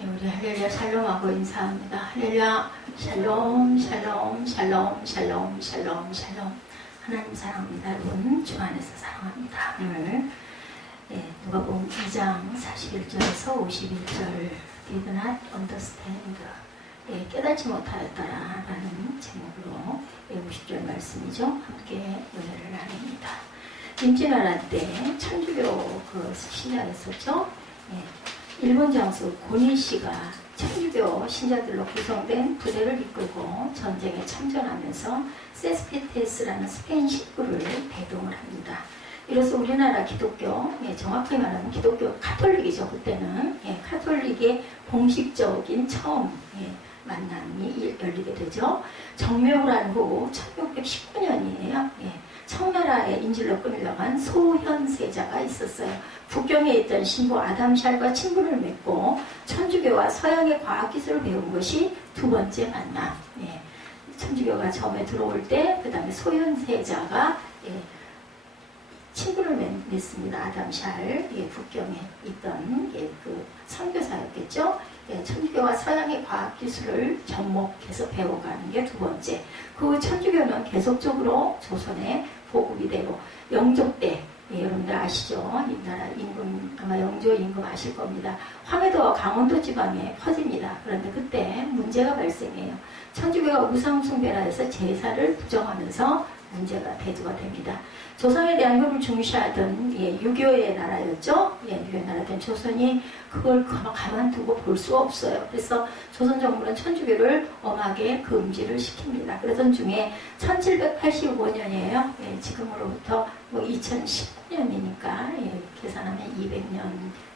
예, 우리 할렐루야 샬롬하고 인사합니다. 할렐루야 샬롬 샬롬 샬롬 샬롬 샬롬 샬롬. 하나님 사랑합니다. 여러분 주 안에서 사랑합니다. 오늘 누가복음 2장 41절에서 51절 Did not understand, 깨닫지 못하였다라는 제목으로 50절 말씀이죠. 함께 은혜를 나눕니다. 임진왜란 때 천주교 신자였었죠. 일본 장수 고니시가 천주교 신자들로 구성된 부대를 이끌고 전쟁에 참전하면서 세스페테스라는 스페인 식구를 대동을 합니다. 이로써 우리나라 기독교, 정확히 말하면 기독교 가톨릭이죠. 그때는 가톨릭의 공식적인 처음 만남이 열리게 되죠. 정묘란 후 1619년이에요. 청나라의 인질로 끌려간 소현세자가 있었어요. 북경에 있던 신부 아담샬과 친분을 맺고 천주교와 서양의 과학기술을 배운 것이 두 번째 만남. 천주교가 처음에 들어올 때 그 다음에 소현세자가 친분을 맺습니다. 아담샬, 북경에 있던 그 선교사였겠죠. 천주교와 서양의 과학기술을 접목해서 배워가는 게 두 번째. 그 천주교는 계속적으로 조선에 보급이 되고 영조 때, 여러분들 아시죠? 이 나라 임금, 아마 영조 임금 아실 겁니다. 황해도와 강원도 지방에 퍼집니다. 그런데 그때 문제가 발생해요. 천주교가 우상숭배라 해서 제사를 부정하면서 문제가 대두가 됩니다. 조선에 대한 효를 중시하던 유교의 나라였죠. 유교의 나라던 조선이 그걸 가만두고 볼 수 없어요. 그래서 조선 정부는 천주교를 엄하게 금지를 시킵니다. 그러던 중에 1785년이에요. 지금으로부터 2019년이니까 계산하면 200년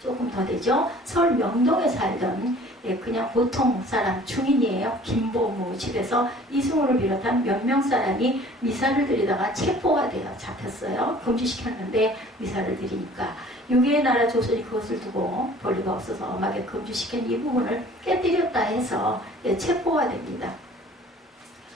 조금 더 되죠. 서울 명동에 살던 그냥 보통 사람 중인이에요. 김보무 집에서 이승우를 비롯한 몇 명 사람이 미사를 드리다가 체포가 돼요. 잡혔어요. 금지시켰는데 미사를 드리니까 유교의 나라 조선이 그것을 두고 볼 리가 없어서 엄하게 금지시킨 이 부분을 깨뜨렸다 해서 체포가 됩니다.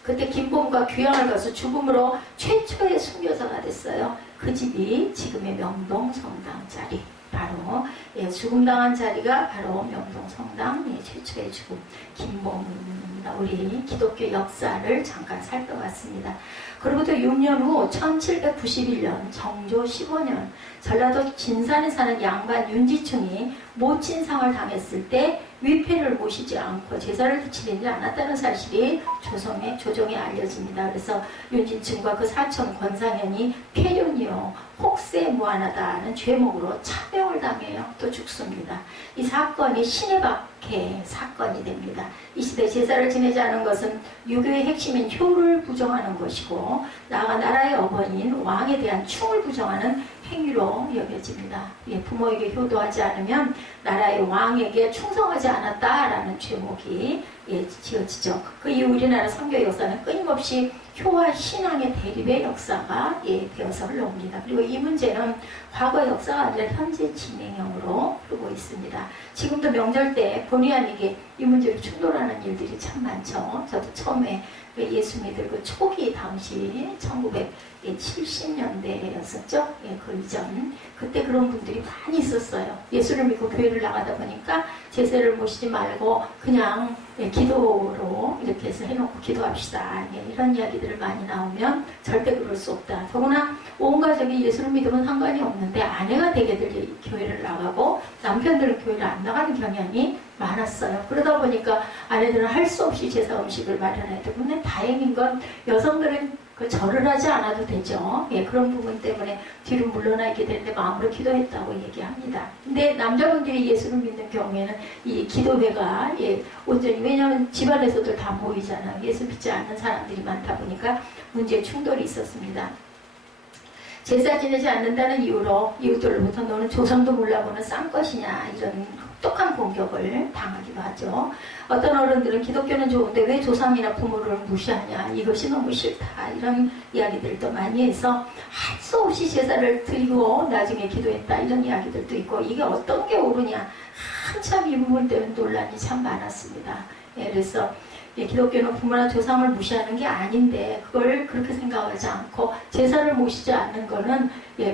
그때 김보무가 귀향을 가서 죽음으로 최초의 순교자가 됐어요. 그 집이 지금의 명동 성당 자리. 바로 죽음당한 자리가 바로 명동 성당 최초의 죽음 김보무입니다. 우리 기독교 역사를 잠깐 살펴봤습니다. 그로부터 6년 후 1791년 정조 15년 전라도 진산에 사는 양반 윤지충이 모친상을 당했을 때 위패를 모시지 않고 제사를 지내지 않았다는 사실이 조정에 알려집니다. 그래서 윤지충과 그 사촌 권상현이 폐륜이요 혹세무한하다는 죄목으로 차명을 당해요. 또 죽습니다. 이 사건이 신의 박해 사건이 됩니다. 이 시대 제사를 지내지 않은 것은 유교의 핵심인 효를 부정하는 것이고 나아가 나라의 어머니인 왕에 대한 충을 부정하는 행위로 여겨집니다. 부모에게 효도하지 않으면 나라의 왕에게 충성하지 않았다라는 죄목이 지어지죠. 그 이후 우리나라 선교 역사는 끊임없이 효와 신앙의 대립의 역사가 되어서 흘러옵니다. 그리고 이 문제는 과거 역사가 아니라 현재 진행형으로 흐르고 있습니다. 지금도 명절 때 본의 아니게 이 문제로 충돌하는 일들이 참 많죠. 저도 처음에 예수 믿을 그 초기 당시 1970년대였었죠. 그 이전 그때 그런 분들이 많이 있었어요. 예수를 믿고 교회를 나가다 보니까 제사를 모시지 말고 그냥 기도로 이렇게 해서 해놓고 기도합시다. 이런 이야기들을 많이 나오면 절대 그럴 수 없다. 더구나 온 가족이 예수를 믿으면 상관이 없는데 아내가 대개들 교회를 나가고 남편들은 교회를 안 나가는 경향이 많았어요. 그러다 보니까 아내들은 할 수 없이 제사 음식을 마련해야 되고, 근데 다행인 건 여성들은 절을 하지 않아도 되죠. 그런 부분 때문에 뒤로 물러나 있게 되는데 마음으로 기도했다고 얘기합니다. 근데 남자분들이 예수를 믿는 경우에는 이 기도회가 온전히 왜냐하면 집안에서도 다 모이잖아요. 예수 믿지 않는 사람들이 많다 보니까 문제 충돌이 있었습니다. 제사 지내지 않는다는 이유로 이웃들로부터 너는 조상도 몰라보는 쌍것이냐 이런 똑똑한 공격을 당하기도 하죠. 어떤 어른들은 기독교는 좋은데 왜 조상이나 부모를 무시하냐 이것이 너무 싫다 이런 이야기들도 많이 해서 할 수 없이 제사를 드리고 나중에 기도했다 이런 이야기들도 있고 이게 어떤 게 옳으냐 한참 이 부분 때문에 논란이 참 많았습니다. 그래서 기독교는 부모나 조상을 무시하는 게 아닌데 그걸 그렇게 생각하지 않고 제사를 모시지 않는 거는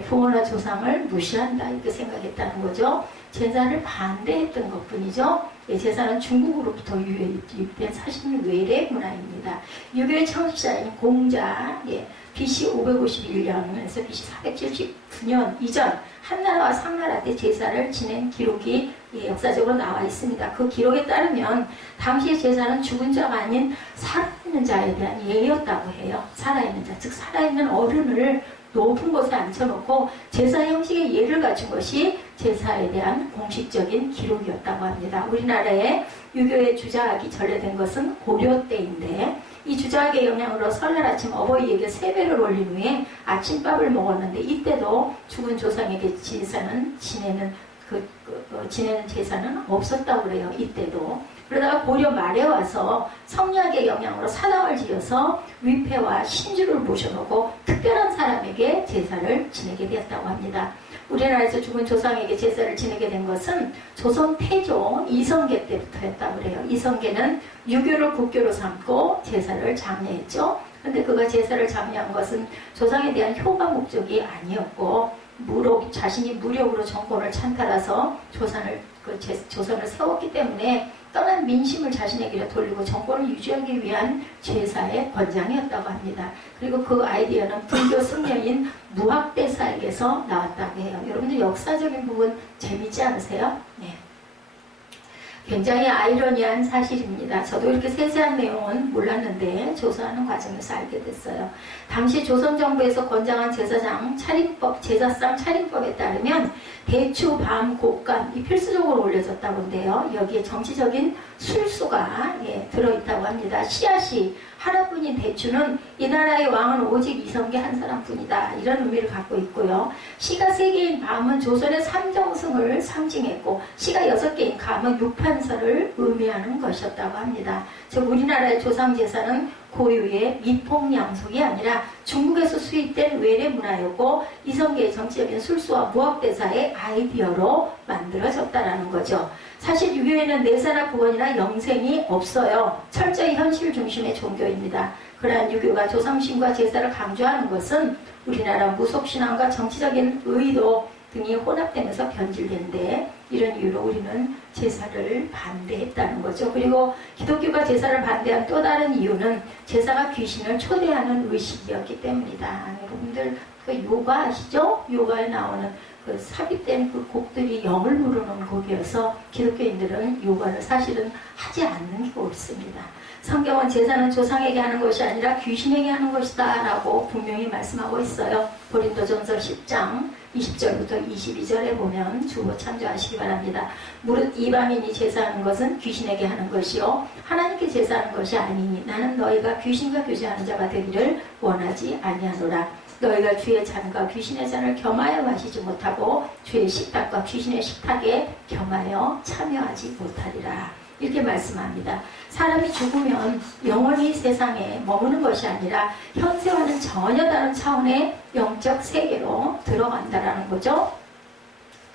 부모나 조상을 무시한다 이렇게 생각했다는 거죠. 제사를 반대했던 것뿐이죠. 예, 제사는 중국으로부터 유입된 사실 외래 문화입니다. 유교의 창시자인 공자, 예, BC 551년에서 BC 479년 이전 한나라와 상나라 때 제사를 지낸 기록이 예, 역사적으로 나와 있습니다. 그 기록에 따르면 당시의 제사는 죽은 자가 아닌 살아있는 자에 대한 예였다고 해요. 살아있는 자, 즉 살아있는 어른을 높은 곳에 앉혀놓고 제사 형식의 예를 갖춘 것이 제사에 대한 공식적인 기록이었다고 합니다. 우리나라에 유교의 주자학이 전래된 것은 고려 때인데 이 주자학의 영향으로 설날 아침 어버이에게 세배를 올린 후에 아침밥을 먹었는데 이때도 죽은 조상에게 제사는 지내는 제사는 없었다고 그래요. 이때도. 그러다가 고려 말에 와서 성리학의 영향으로 사당을 지어서 위패와 신주를 모셔놓고 특별한 사람에게 제사를 지내게 되었다고 합니다. 우리나라에서 죽은 조상에게 제사를 지내게 된 것은 조선 태조 이성계 때부터였다고 그래요. 이성계는 유교를 국교로 삼고 제사를 장려했죠. 그런데 그가 제사를 장려한 것은 조상에 대한 효가 목적이 아니었고 자신이 무력으로 정권을 찬탈해서 조선을 세웠기 때문에 떠난 민심을 자신에게 돌리고 정권을 유지하기 위한 제사의 권장이었다고 합니다. 그리고 그 아이디어는 불교 승려인 무학대사에게서 나왔다고 해요. 여러분들 역사적인 부분 재밌지 않으세요? 네. 굉장히 아이러니한 사실입니다. 저도 이렇게 세세한 내용은 몰랐는데 조사하는 과정에서 알게 됐어요. 당시 조선 정부에서 권장한 제사상 차림법에 따르면 대추, 밤, 곶감 이 필수적으로 올려졌다고 하는데요. 여기에 정치적인 술수가 들어있다고 합니다. 씨앗이 하나뿐인 대추는 이 나라의 왕은 오직 이성계 한 사람뿐이다. 이런 의미를 갖고 있고요. 씨가 3개인 밤은 조선의 삼정승을 상징했고 씨가 6개인 감은 육판서를 의미하는 것이었다고 합니다. 즉 우리나라의 조상제사는 고유의 미폭양속이 아니라 중국에서 수입된 외래 문화였고 이성계의 정치적인 술수와 무학대사의 아이디어로 만들어졌다라는 거죠. 사실 유교에는 내사나 구원이나 영생이 없어요. 철저히 현실 중심의 종교입니다. 그러한 유교가 조상신과 제사를 강조하는 것은 우리나라 무속신앙과 정치적인 의도 등이 혼합되면서 변질된데 이런 이유로 우리는 제사를 반대했다는 거죠. 그리고 기독교가 제사를 반대한 또 다른 이유는 제사가 귀신을 초대하는 의식이었기 때문이다. 여러분들 그 요가 아시죠? 요가에 나오는 그 삽입된 그 곡들이 영을 부르는 곡이어서 기독교인들은 요가를 사실은 하지 않는 게 옳습니다. 성경은 제사는 조상에게 하는 것이 아니라 귀신에게 하는 것이다 라고 분명히 말씀하고 있어요. 고린도전서 10장 20절부터 22절에 보면 주보 참조하시기 바랍니다. 무릇 이방인이 제사하는 것은 귀신에게 하는 것이요 하나님께 제사하는 것이 아니니 나는 너희가 귀신과 교제하는 자가 되기를 원하지 아니하노라. 너희가 주의 잔과 귀신의 잔을 겸하여 마시지 못하고 주의 식탁과 귀신의 식탁에 겸하여 참여하지 못하리라. 이렇게 말씀합니다. 사람이 죽으면 영원히 세상에 머무는 것이 아니라 현세와는 전혀 다른 차원의 영적 세계로 들어간다라는 거죠.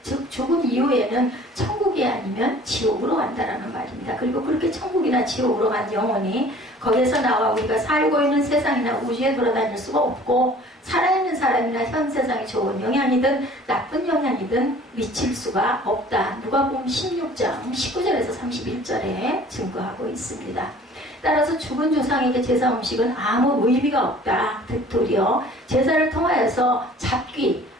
즉 죽음 이후에는 천국이 아니면 지옥으로 간다라는 말입니다. 그리고 그렇게 천국이나 지옥으로 간 영혼이 거기에서 나와 우리가 살고 있는 세상이나 우주에 돌아다닐 수가 없고 살아있는 사람이나 현 세상에 좋은 영향이든 나쁜 영향이든 미칠 수가 없다. 누가복음 16장 19절에서 31절에 증거하고 있습니다. 따라서 죽은 조상에게 제사 음식은 아무 의미가 없다. 도리어 제사를 통하여서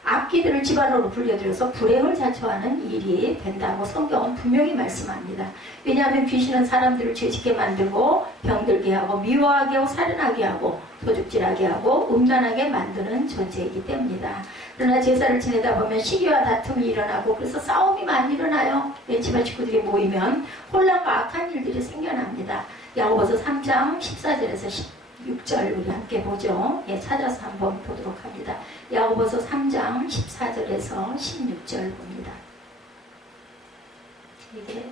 악귀들을 집안으로 불려들여서 불행을 자초하는 일이 된다고 성경은 분명히 말씀합니다. 왜냐하면 귀신은 사람들을 죄짓게 만들고 병들게 하고 미워하게 하고 살인하게 하고 도둑질하게 하고 음란하게 만드는 존재이기 때문이다. 그러나 제사를 지내다 보면 시기와 다툼이 일어나고 그래서 싸움이 많이 일어나요. 집안 식구들이 모이면 혼란과 악한 일들이 생겨납니다. 야고보서 3장 14절에서 16절 우리 함께 보죠. 찾아서 한번 보도록 합니다. 야고보서 3장 14절에서 16절 봅니다. 이게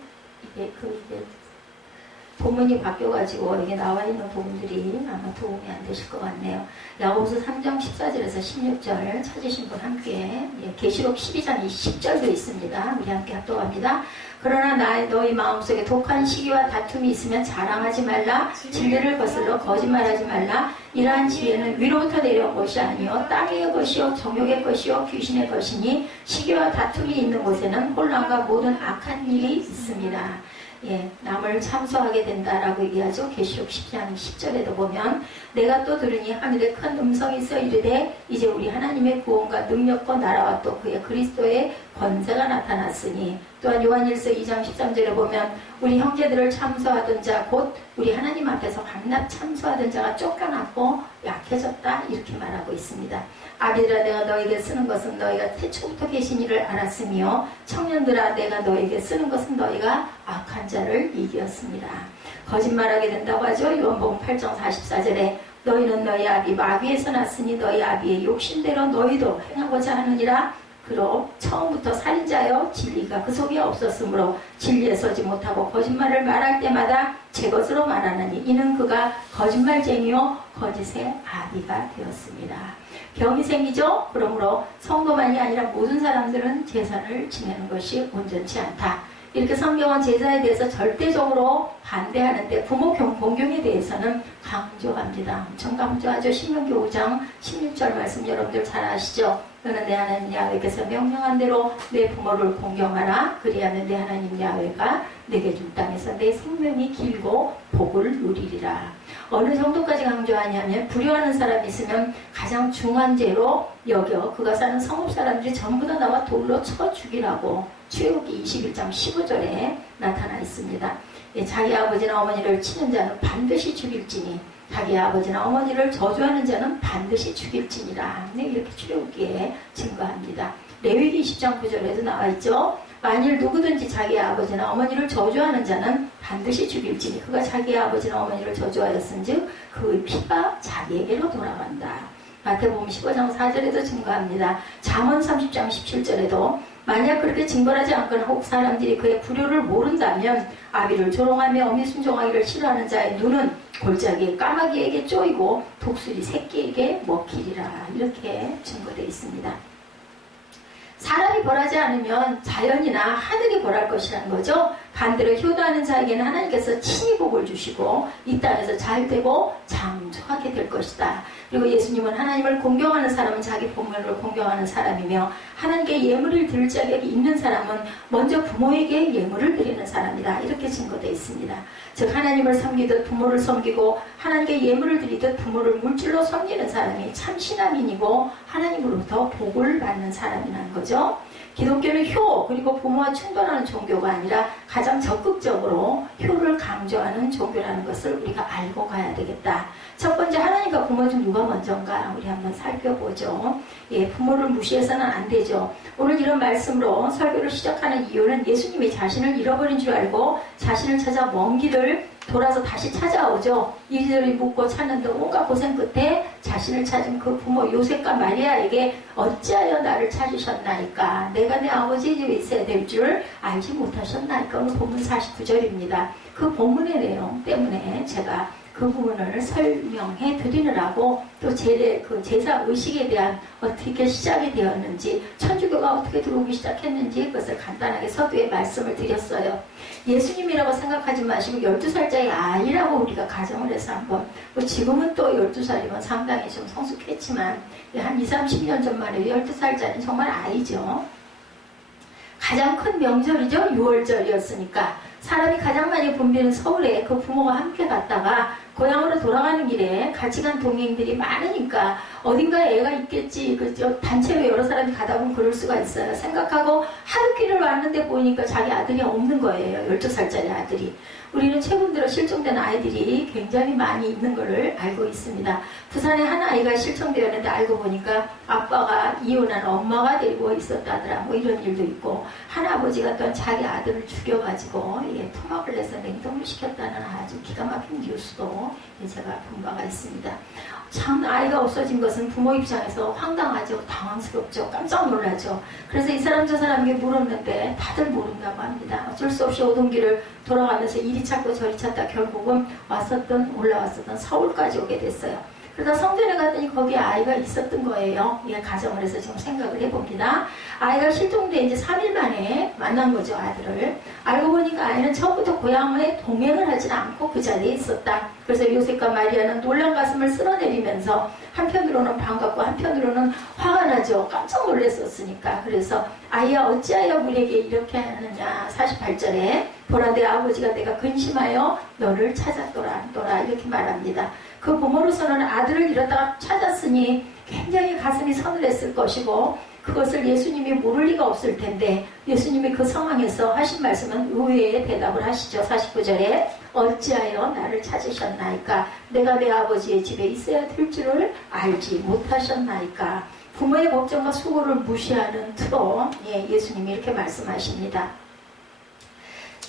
본문이 바뀌어가지고 여기 나와 있는 부분들이 아마 도움이 안 되실 것 같네요. 야고보서 3장 14절에서 16절 찾으신 분 함께, 계시록 12장 10절도 있습니다. 우리 함께 합독합니다. 그러나 너희 마음속에 독한 시기와 다툼이 있으면 자랑하지 말라. 진리를 거슬러 거짓말하지 말라. 이러한 지혜는 위로부터 내려온 것이 아니요 땅의 것이요 정욕의 것이요 귀신의 것이니 시기와 다툼이 있는 곳에는 혼란과 모든 악한 일이 있습니다. 남을 참소하게 된다라고 얘기하죠. 계시록 10장 10절에도 보면 내가 또 들으니 하늘에 큰 음성이 있어 이르되 이제 우리 하나님의 구원과 능력과 나라와 또 그의 그리스도의 권세가 나타났으니, 또한 요한일서 2장 13절에 보면 우리 형제들을 참소하던 자 곧 우리 하나님 앞에서 밤낮 참소하던 자가 쫓겨났고 약해졌다 이렇게 말하고 있습니다. 아비들아 내가 너에게 쓰는 것은 너희가 태초부터 계신 이를 알았으며 청년들아 내가 너에게 쓰는 것은 너희가 악한 자를 이기었습니다. 거짓말하게 된다고 하죠. 요한복음 8장 44절에 너희는 너희 아비 마귀에서 났으니 너희 아비의 욕심대로 너희도 행하고자 하느니라. 그로 처음부터 살인자여 진리가 그 속에 없었으므로 진리에 서지 못하고 거짓말을 말할 때마다 제 것으로 말하느니 이는 그가 거짓말쟁이요 거짓의 아비가 되었습니다. 병이 생기죠. 그러므로 성도만이 아니라 모든 사람들은 제사를 지내는 것이 온전치 않다. 이렇게 성경은 제사에 대해서 절대적으로 반대하는데 부모 공경에 대해서는 강조합니다. 엄청 강조하죠. 신명기 5장 16절 말씀 여러분들 잘 아시죠? 너는 내 하나님 야훼께서 명령한 대로 내 부모를 공경하라. 그리하면 내 하나님 야훼가 내게 준 땅에서 내 생명이 길고 복을 누리리라. 어느 정도까지 강조하냐면 불효하는 사람이 있으면 가장 중한 죄로 여겨 그가 사는 성읍 사람들이 전부 다 나와 돌로 쳐 죽이라고 출애굽기 21장 15절에 나타나 있습니다. 자기 아버지나 어머니를 치는 자는 반드시 죽일지니 자기 아버지나 어머니를 저주하는 자는 반드시 죽일지니라. 이렇게 출애굽기에 증거합니다. 레위기 20장 9절에도 나와 있죠. 만일 누구든지 자기 아버지나 어머니를 저주하는 자는 반드시 죽일지니 그가 자기 아버지나 어머니를 저주하였은즉 그의 피가 자기에게로 돌아간다. 마태복음 15장 4절에도 증거합니다. 잠언 30장 17절에도 만약 그렇게 징벌하지 않거나 혹 사람들이 그의 불효를 모른다면 아비를 조롱하며 어미 순종하기를 싫어하는 자의 눈은 골짜기에 까마귀에게 쪼이고 독수리 새끼에게 먹히리라. 이렇게 증거되어 있습니다. 사람이 벌하지 않으면 자연이나 하늘이 벌할 것이라는 거죠. 반대로 효도하는 자에게는 하나님께서 친히 복을 주시고 이 땅에서 잘되고 장수하게 될 것이다. 그리고 예수님은 하나님을 공경하는 사람은 자기 본문을 공경하는 사람이며 하나님께 예물을 드릴 자격이 있는 사람은 먼저 부모에게 예물을 드리는 사람이다. 이렇게 증거되어 있습니다. 즉 하나님을 섬기듯 부모를 섬기고 하나님께 예물을 드리듯 부모를 물질로 섬기는 사람이 참 신앙인이고 하나님으로부터 복을 받는 사람이라는 거죠. 기독교는 효 그리고 부모와 충돌하는 종교가 아니라 가장 적극적으로 효를 강조하는 종교라는 것을 우리가 알고 가야 되겠다. 첫 번째 하나님과 부모 중 누가 먼저인가 우리 한번 살펴보죠. 부모를 무시해서는 안 되죠. 오늘 이런 말씀으로 설교를 시작하는 이유는 예수님이 자신을 잃어버린 줄 알고 자신을 찾아 먼 길을 돌아서 다시 찾아오죠. 이리저리 묻고 찾는데 온갖 고생 끝에 자신을 찾은 그 부모 요셉과 마리아에게 어찌하여 나를 찾으셨나이까. 내가 내 아버지 집에 있어야 될 줄 알지 못하셨나이까. 오늘 본문 49절입니다. 그 본문의 내용 때문에 제가 그 부분을 설명해 드리느라고 또 제사 의식에 대한 어떻게 시작이 되었는지 천주교가 어떻게 들어오기 시작했는지 그것을 간단하게 서두에 말씀을 드렸어요. 예수님이라고 생각하지 마시고 12살짜리 아이라고 우리가 가정을 해서 한번 지금은 또 12살이면 상당히 좀 성숙했지만 한 20, 30년 전만 해도 12살짜리는 정말 아이죠. 가장 큰 명절이죠. 6월절이었으니까 사람이 가장 많이 붐비는 서울에 그 부모가 함께 갔다가 고향으로 돌아가는 길에 같이 간 동행들이 많으니까 어딘가에 애가 있겠지. 단체로 여러 사람이 가다 보면 그럴 수가 있어요. 생각하고 하루길을 왔는데 보니까 자기 아들이 없는 거예요. 12살짜리 아들이. 우리는 최근 들어 실종된 아이들이 굉장히 많이 있는 것을 알고 있습니다. 부산에 한 아이가 실종되었는데 알고 보니까 아빠가 이혼한 엄마가 데리고 있었다더라. 이런 일도 있고 한 아버지가 또 자기 아들을 죽여가지고 토막을 내서 냉동을 시켰다는 아주 기가 막힌 뉴스도 제가 본 바가 있습니다. 참 아이가 없어진 것은 부모 입장에서 황당하죠. 당황스럽죠. 깜짝 놀라죠. 그래서 이 사람 저 사람에게 물었는데 다들 모른다고 합니다. 어쩔 수 없이 오던 길을 돌아가면서 이리 찾고 저리 찾다 결국은 올라왔었던 서울까지 오게 됐어요. 그러다 성전에 갔더니 거기에 아이가 있었던 거예요. 예, 가정을 해서 지금 생각을 해봅니다. 아이가 실종된 이제 3일 만에 만난 거죠, 아들을. 알고 보니까 아이는 처음부터 고향에 동행을 하지 않고 그 자리에 있었다. 그래서 요셉과 마리아는 놀란 가슴을 쓸어내리면서 한편으로는 반갑고 한편으로는 화가 나죠. 깜짝 놀랐었으니까. 그래서 아이야 어찌하여 우리에게 이렇게 하느냐. 48절에 보라 내 아버지가 내가 근심하여 너를 찾았더라 이렇게 말합니다. 그 부모로서는 아들을 잃었다가 찾았으니 굉장히 가슴이 서늘했을 것이고 그것을 예수님이 모를 리가 없을 텐데 예수님이 그 상황에서 하신 말씀은 의외의 대답을 하시죠. 49절에 어찌하여 나를 찾으셨나이까 내가 내 아버지의 집에 있어야 될 줄을 알지 못하셨나이까. 부모의 걱정과 수고를 무시하는 투로 예수님이 이렇게 말씀하십니다.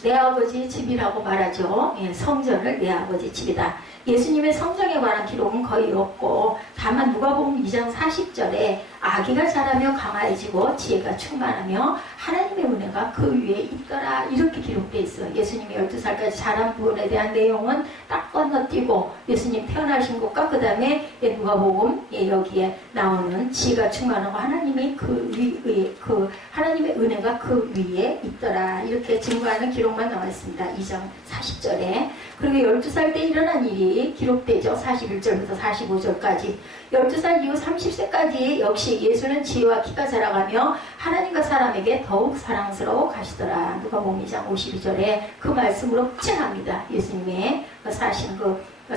내 아버지 집이라고 말하죠. 성전을 내 아버지 집이다. 예수님의 성전에 관한 기록은 거의 없고 다만 누가복음 2장 40절에 아기가 자라며 강화해지고 지혜가 충만하며 하나님의 은혜가 그 위에 있더라 이렇게 기록되어 있어요. 예수님이 12살까지 자란 부분에 대한 내용은 딱 건너뛰고 예수님 태어나신 것과 그 다음에 누가복음 여기에 나오는 지혜가 충만하고 하나님이 하나님의 은혜가 그 위에 있더라 이렇게 증거하는 기록만 나와 있습니다. 2장 40절에. 그리고 12살 때 일어난 일이 기록되죠. 41절부터 45절까지. 12살 이후 30세까지 역시 예수는 지혜와 키가 자라가며 하나님과 사람에게 더욱 사랑스러워 가시더라. 누가복음 2장 52절에 그 말씀으로 확증합니다. 예수님의 사신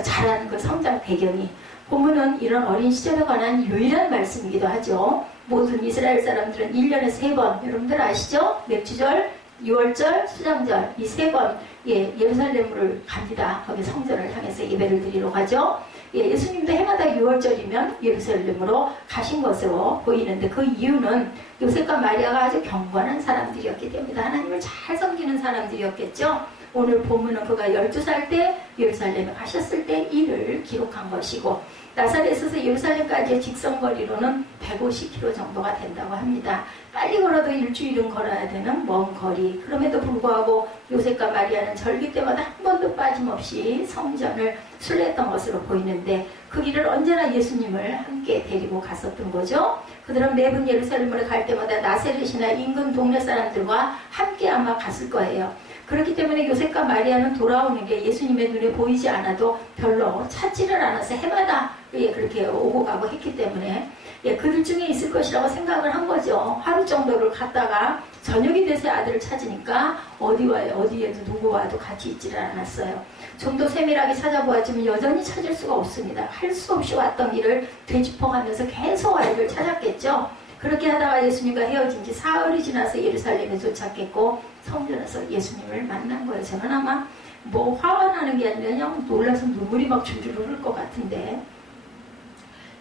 자란 그 성장 배경이. 본문은 이런 어린 시절에 관한 유일한 말씀이기도 하죠. 모든 이스라엘 사람들은 1년에 3번, 여러분들 아시죠? 맥주절, 6월절, 수장절 이 3번 예루살렘을 갑니다. 거기 성전을 향해서 예배를 드리러 가죠. 예수님도 해마다 6월절이면 예루살렘으로 가신 것으로 보이는데 그 이유는 요셉과 마리아가 아주 경건한 사람들이었기 때문에 하나님을 잘 섬기는 사람들이었겠죠. 오늘 본문은 그가 12살 때 예루살렘에 가셨을 때 일을 기록한 것이고 나사렛에서 예루살렘까지의 직선거리로는 150km 정도가 된다고 합니다. 빨리 걸어도 일주일은 걸어야 되는 먼 거리. 그럼에도 불구하고 요셉과 마리아는 절기 때마다 한 번도 빠짐없이 성전을 순례했던 것으로 보이는데 그 길을 언제나 예수님을 함께 데리고 갔었던 거죠. 그들은 매번 예루살렘으로 갈 때마다 나사렛이나 인근 동네 사람들과 함께 아마 갔을 거예요. 그렇기 때문에 요셉과 마리아는 돌아오는 게 예수님의 눈에 보이지 않아도 별로 찾지를 않아서 해마다 그렇게 오고 가고 했기 때문에 그들 중에 있을 것이라고 생각을 한 거죠. 하루 정도를 갔다가 저녁이 돼서 아들을 찾으니까 어디에도 누구와도 같이 있지를 않았어요. 좀 더 세밀하게 찾아보았지만 여전히 찾을 수가 없습니다. 할 수 없이 왔던 길을 되짚어가면서 계속 아이를 찾았겠죠. 그렇게 하다가 예수님과 헤어진 지 사흘이 지나서 예루살렘에 도착했고 성전에서 예수님을 만난 거예요. 저는 아마 화가 나는 게 아니라 그냥 놀라서 눈물이 막 줄줄 흐를 것 같은데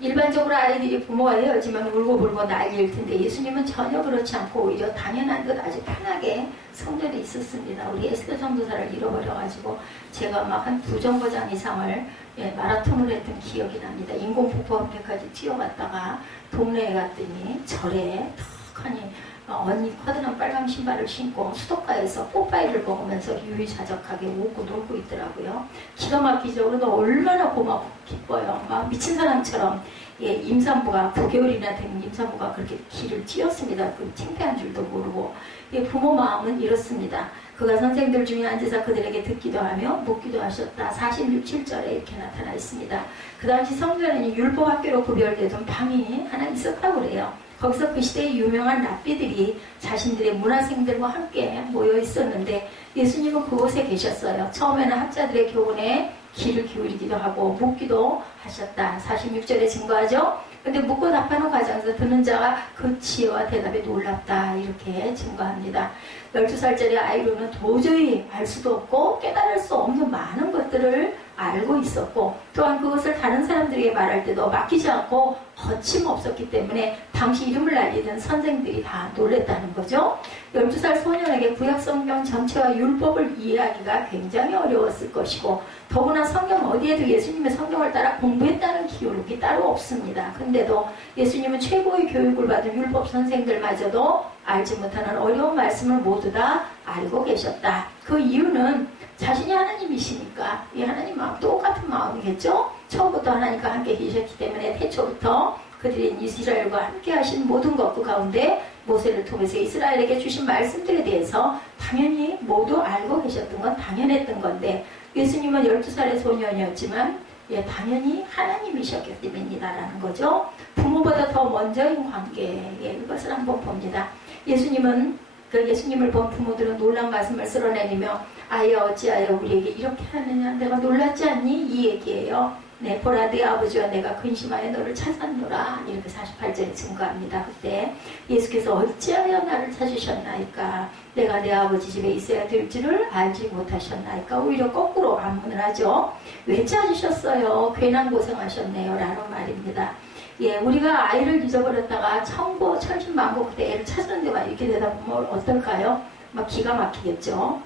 일반적으로 아이들이 부모와 헤어지면 울고불고 난리일 텐데 예수님은 전혀 그렇지 않고 오히려 당연한 듯 아주 편하게 성전에 있었습니다. 우리 에스더 전도사를 잃어버려가지고 제가 막 한 2정거장 이상을 마라톤을 했던 기억이 납니다. 인공폭포 앞에까지 뛰어갔다가 동네에 갔더니 절에 턱하니 언니 커다란 빨간 신발을 신고 수도가에서 뽀빠이를 먹으면서 유유자적하게 웃고 놀고 있더라고요. 기가 막히죠. 그래도 얼마나 고맙고 기뻐요. 막 미친 사람처럼 임산부가 9개월이나 된 임산부가 그렇게 길을 뛰었습니다. 그 창피한 줄도 모르고 부모 마음은 이렇습니다. 그가 선생들 중에 앉아서 그들에게 듣기도 하며 묻기도 하셨다. 46, 7절에 이렇게 나타나 있습니다. 그 당시 성전에는 율법학교로 구별되던 방이 하나 있었다고 그래요. 거기서 그 시대의 유명한 랍비들이 자신들의 문화생들과 함께 모여 있었는데 예수님은 그곳에 계셨어요. 처음에는 학자들의 교훈에 귀를 기울이기도 하고 묻기도 하셨다. 46절에 증거하죠. 근데 묻고 답하는 과정에서 듣는 자가 그 지혜와 대답에 놀랍다. 이렇게 증거합니다. 12살짜리 아이로는 도저히 알 수도 없고 깨달을 수 없는 많은 것들을 알고 있었고, 또한 그것을 다른 사람들에게 말할 때도 맡기지 않고 거침없었기 때문에 당시 이름을 알리던 선생들이 다 놀랬다는 거죠. 12살 소년에게 구약성경 전체와 율법을 이해하기가 굉장히 어려웠을 것이고, 더구나 성경 어디에도 예수님의 성경을 따라 공부했다는 기록이 따로 없습니다. 근데도 예수님은 최고의 교육을 받은 율법 선생들마저도 알지 못하는 어려운 말씀을 모두 다 알고 계셨다. 그 이유는 자신이 하나님이시니까 이 하나님 마음 똑같은 마음이겠죠. 처음부터 하나님과 함께 계셨기 때문에 태초부터 그들이 이스라엘과 함께 하신 모든 것 그 가운데 모세를 통해서 이스라엘에게 주신 말씀들에 대해서 당연히 모두 알고 계셨던 건 당연했던 건데, 예수님은 12살의 소년이었지만 당연히 하나님이셨기 때문이다라는 거죠. 부모보다 더 먼저인 관계에 이것을 한번 봅니다. 예수님을 본 부모들은 놀란 가슴을 쓸어내리며 아이야 어찌하여 우리에게 이렇게 하느냐, 내가 놀랐지 않니? 이 얘기예요. 네, 보라 네 아버지와 내가 근심하여 너를 찾았노라. 이렇게 48절에 증거합니다. 그때 예수께서 어찌하여 나를 찾으셨나이까? 내가 내 아버지 집에 있어야 될 줄을 알지 못하셨나이까? 오히려 거꾸로 반문을 하죠. 왜 찾으셨어요? 괜한 고생하셨네요 라는 말입니다. 우리가 아이를 잊어버렸다가 천신만고 그때 애를 찾았는데 막 이렇게 되다 보면 어떨까요? 막 기가 막히겠죠.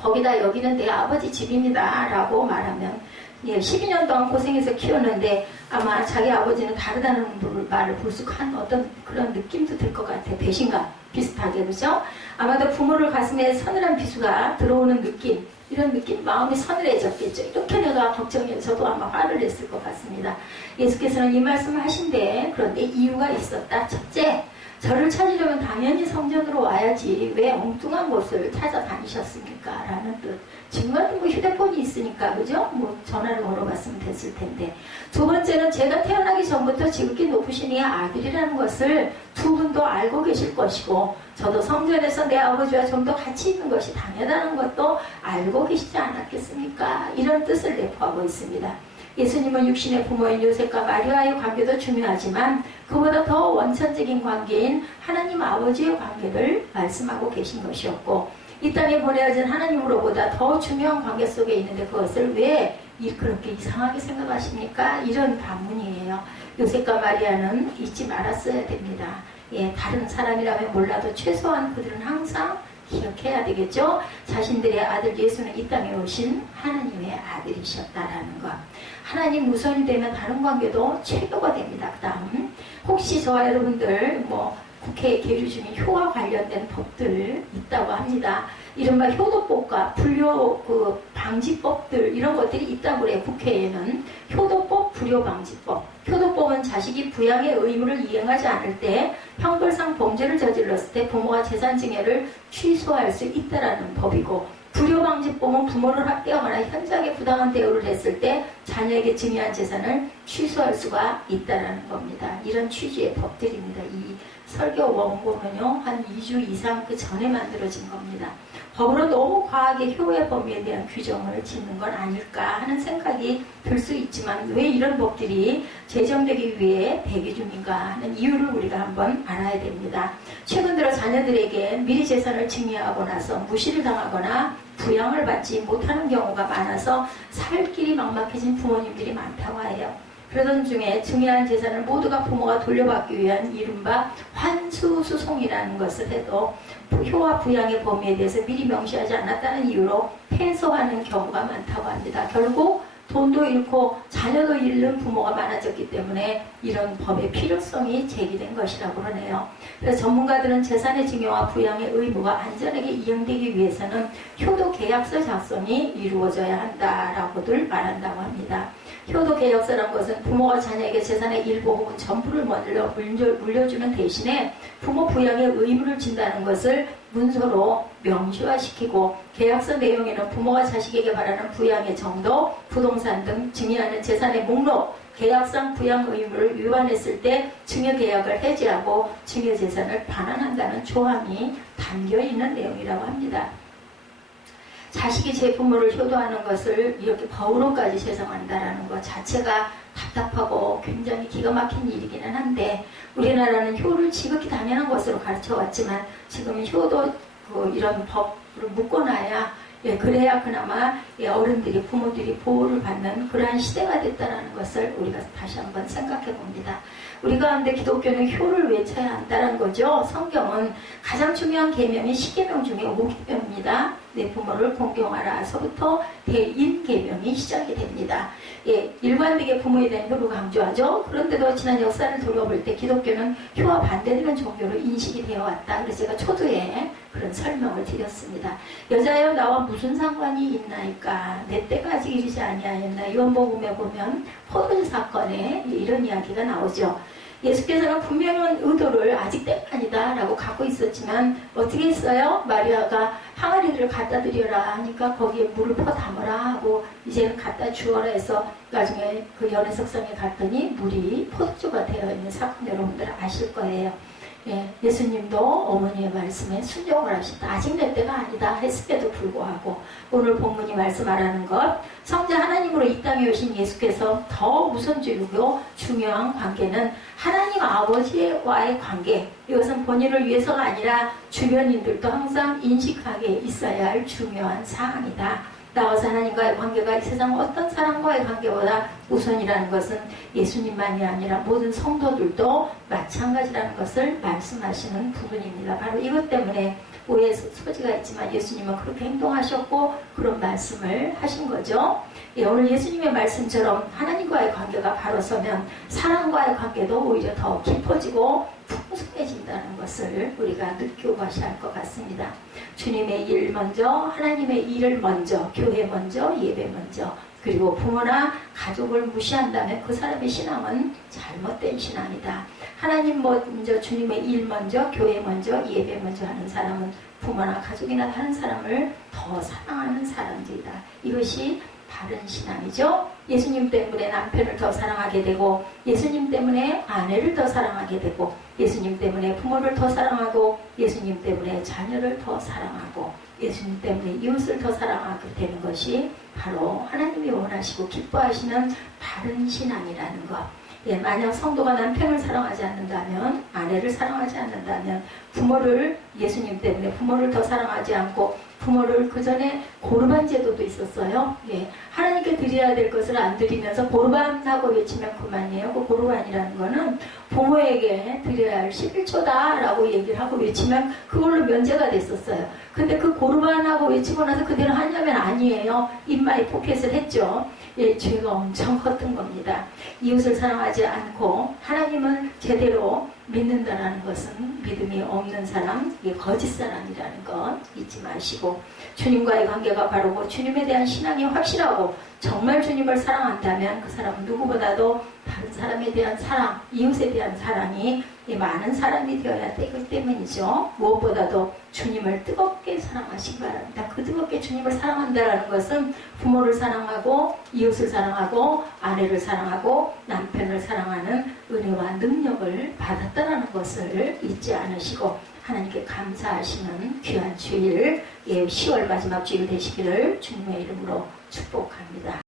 거기다 여기는 내 아버지 집입니다 라고 말하면 12년 동안 고생해서 키웠는데 아마 자기 아버지는 다르다는 말을 불쑥한 어떤 그런 느낌도 들 것 같아요. 배신감 비슷하게, 그죠? 아마도 부모를 가슴에 서늘한 비수가 들어오는 느낌, 이런 느낌, 마음이 서늘해졌겠죠. 이렇게 내가 걱정해서도 아마 화를 냈을 것 같습니다. 예수께서는 이 말씀을 하신데, 그런데 이유가 있었다. 첫째, 저를 찾으려면 당연히 성전으로 와야지 왜 엉뚱한 곳을 찾아다니셨습니까? 라는 뜻. 지금은 뭐 휴대폰이 있으니까, 그죠? 뭐 전화를 걸어봤으면 됐을 텐데. 두 번째는 제가 태어나기 전부터 지극히 높으신 이의 아들이라는 것을 두 분도 알고 계실 것이고, 저도 성전에서 내 아버지와 좀 더 같이 있는 것이 당연하다는 것도 알고 계시지 않았겠습니까? 이런 뜻을 내포하고 있습니다. 예수님은 육신의 부모인 요셉과 마리아의 관계도 중요하지만 그보다 더 원천적인 관계인 하나님 아버지의 관계를 말씀하고 계신 것이었고, 이 땅에 보내어진 하나님으로보다 더 중요한 관계 속에 있는데 그것을 왜 그렇게 이상하게 생각하십니까? 이런 반문이에요. 요셉과 마리아는 잊지 말았어야 됩니다. 다른 사람이라면 몰라도 최소한 그들은 항상 기억해야 되겠죠. 자신들의 아들 예수는 이 땅에 오신 하나님의 아들이셨다라는 것. 하나님 우선이 되면 다른 관계도 최고가 됩니다. 그 다음, 혹시 저와 여러분들 국회에 계류 중에 효와 관련된 법들 있다고 합니다. 이른바 효도법과 불효 방지법들, 이런 것들이 있다고 그래요. 국회에는 효도법, 불효방지법. 효도법은 자식이 부양의 의무를 이행하지 않을 때 형벌상 범죄를 저질렀을 때 부모가 재산증여를 취소할 수 있다라는 법이고, 불효방지법은 부모를 학대하거나 현장에 부당한 대우를 했을 때 자녀에게 증여한 재산을 취소할 수가 있다라는 겁니다. 이런 취지의 법들입니다. 이 설교 원고는요, 한 2주 이상 그 전에 만들어진 겁니다. 법으로 너무 과하게 효의 범위에 대한 규정을 짓는 건 아닐까 하는 생각이 들 수 있지만, 왜 이런 법들이 제정되기 위해 대기 중인가 하는 이유를 우리가 한번 알아야 됩니다. 최근 들어 자녀들에게 미리 재산을 증여하고 나서 무시를 당하거나 부양을 받지 못하는 경우가 많아서 살 길이 막막해진 부모님들이 많다고 해요. 그러던 중에 증여한 재산을 모두가 부모가 돌려받기 위한 이른바 환수소송이라는 것을 해도 효와 부양의 범위에 대해서 미리 명시하지 않았다는 이유로 패소하는 경우가 많다고 합니다. 결국 돈도 잃고 자녀도 잃는 부모가 많아졌기 때문에 이런 법의 필요성이 제기된 것이라고 하네요. 그래서 전문가들은 재산의 증여와 부양의 의무가 안전하게 이행되기 위해서는 효도 계약서 작성이 이루어져야 한다라고들 말한다고 합니다. 효도 계약서란 것은 부모가 자녀에게 재산의 일부 혹은 전부를 물려주는 대신에 부모 부양의 의무를 진다는 것을 문서로 명시화시키고, 계약서 내용에는 부모가 자식에게 바라는 부양의 정도, 부동산 등 증여하는 재산의 목록, 계약상 부양 의무를 위반했을 때 증여 계약을 해지하고 증여 재산을 반환한다는 조항이 담겨있는 내용이라고 합니다. 자식이 제 부모를 효도하는 것을 이렇게 법으로까지 제정한다라는 것 자체가 답답하고 굉장히 기가 막힌 일이기는 한데, 우리나라는 효를 지극히 당연한 것으로 가르쳐왔지만 지금은 효도 이런 법을 묶어놔야 예, 그래야 그나마 예, 어른들이 부모들이 보호를 받는 그러한 시대가 됐다는 것을 우리가 다시 한번 생각해 봅니다. 우리 가운데 기독교는 효를 외쳐야 한다는 거죠. 성경은 가장 중요한 계명이 10계명 중에 5계명입니다. 내 부모를 공경하라서부터 대인계명이 시작이 됩니다. 예, 일관되게 부모에 대한 효를 강조하죠. 그런데도 지난 역사를 돌아볼 때 기독교는 효와 반대되는 종교로 인식이 되어 왔다. 그래서 제가 초두에 그런 설명을 드렸습니다. 여자여 나와 무슨 상관이 있나이까? 내 때가 아직 이르지 아니하였나? 요한복음에 보면 포도주 사건에 이런 이야기가 나오죠. 예수께서는 분명한 의도를 아직 때가 아니다 라고 갖고 있었지만 어떻게 했어요? 마리아가 항아리를 갖다 드려라 하니까 거기에 물을 퍼 담으라 하고 이제는 갖다 주어라 해서 나중에 그 연회석상에 갔더니 물이 포도주가 되어 있는 사건 여러분들 아실 거예요. 예, 예수님도 어머니의 말씀에 순종을 하셨다. 아직 내 때가 아니다 했음에도 불구하고 오늘 본문이 말씀하라는 것 성자 하나님으로 이 땅에 오신 예수께서 더 우선적이고 중요한 관계는 하나님 아버지와의 관계. 이것은 본인을 위해서가 아니라 주변인들도 항상 인식하게 있어야 할 중요한 사항이다. 나와서 하나님과의 관계가 이 세상 어떤 사람과의 관계보다 우선이라는 것은 예수님만이 아니라 모든 성도들도 마찬가지라는 것을 말씀하시는 부분입니다. 바로 이것 때문에 오해의 소지가 있지만 예수님은 그렇게 행동하셨고 그런 말씀을 하신 거죠. 예, 오늘 예수님의 말씀처럼 하나님과의 관계가 바로 서면 사람과의 관계도 오히려 더 깊어지고 풍성해진다는 것을 우리가 느끼고 가셔야 할 것 같습니다. 주님의 일 먼저, 하나님의 일을 먼저, 교회 먼저, 예배 먼저, 그리고 부모나 가족을 무시한다면 그 사람의 신앙은 잘못된 신앙이다. 하나님 먼저, 주님의 일 먼저, 교회 먼저, 예배 먼저 하는 사람은 부모나 가족이나 다른 사람을 더 사랑하는 사람들이다. 이것이 바른 신앙이죠. 예수님 때문에 남편을 더 사랑하게 되고 예수님 때문에 아내를 더 사랑하게 되고 예수님 때문에 부모를 더 사랑하고 예수님 때문에 자녀를 더 사랑하고 예수님 때문에 이웃을 더 사랑하게 되는 것이 바로 하나님이 원하시고 기뻐하시는 바른 신앙이라는 것. 예, 만약 성도가 남편을 사랑하지 않는다면, 아내를 사랑하지 않는다면, 부모를 예수님 때문에 부모를 더 사랑하지 않고 부모를 그 전에 고르반 제도도 있었어요. 예, 하나님께 드려야 될 것을 안 드리면서 고르반하고 외치면 그만이에요. 그 고르반이라는 거는 부모에게 드려야 할 11조다라고 얘기를 하고 외치면 그걸로 면제가 됐었어요. 근데 그 고르반하고 외치고 나서 그대로 하냐면 아니에요. 입마에 포켓을 했죠. 예, 죄가 엄청 컸던 겁니다. 이웃을 사랑하지 않고 하나님을 제대로 믿는다라는 것은 믿음이 없는 사람, 거짓 사람이라는 것 잊지 마시고 주님과의 관계가 바르고 주님에 대한 신앙이 확실하고 정말 주님을 사랑한다면 그 사람은 누구보다도 다른 사람에 대한 사랑, 이웃에 대한 사랑이 많은 사람이 되어야 되기 때문이죠. 무엇보다도 주님을 뜨겁게 사랑하시기 바랍니다. 그 뜨겁게 주님을 사랑한다는 것은 부모를 사랑하고 이웃을 사랑하고 아내를 사랑하고 남편을 사랑하는 은혜와 능력을 받았다는 것을 잊지 않으시고 하나님께 감사하시는 귀한 주일, 10월 마지막 주일 되시기를 주님의 이름으로 축복합니다.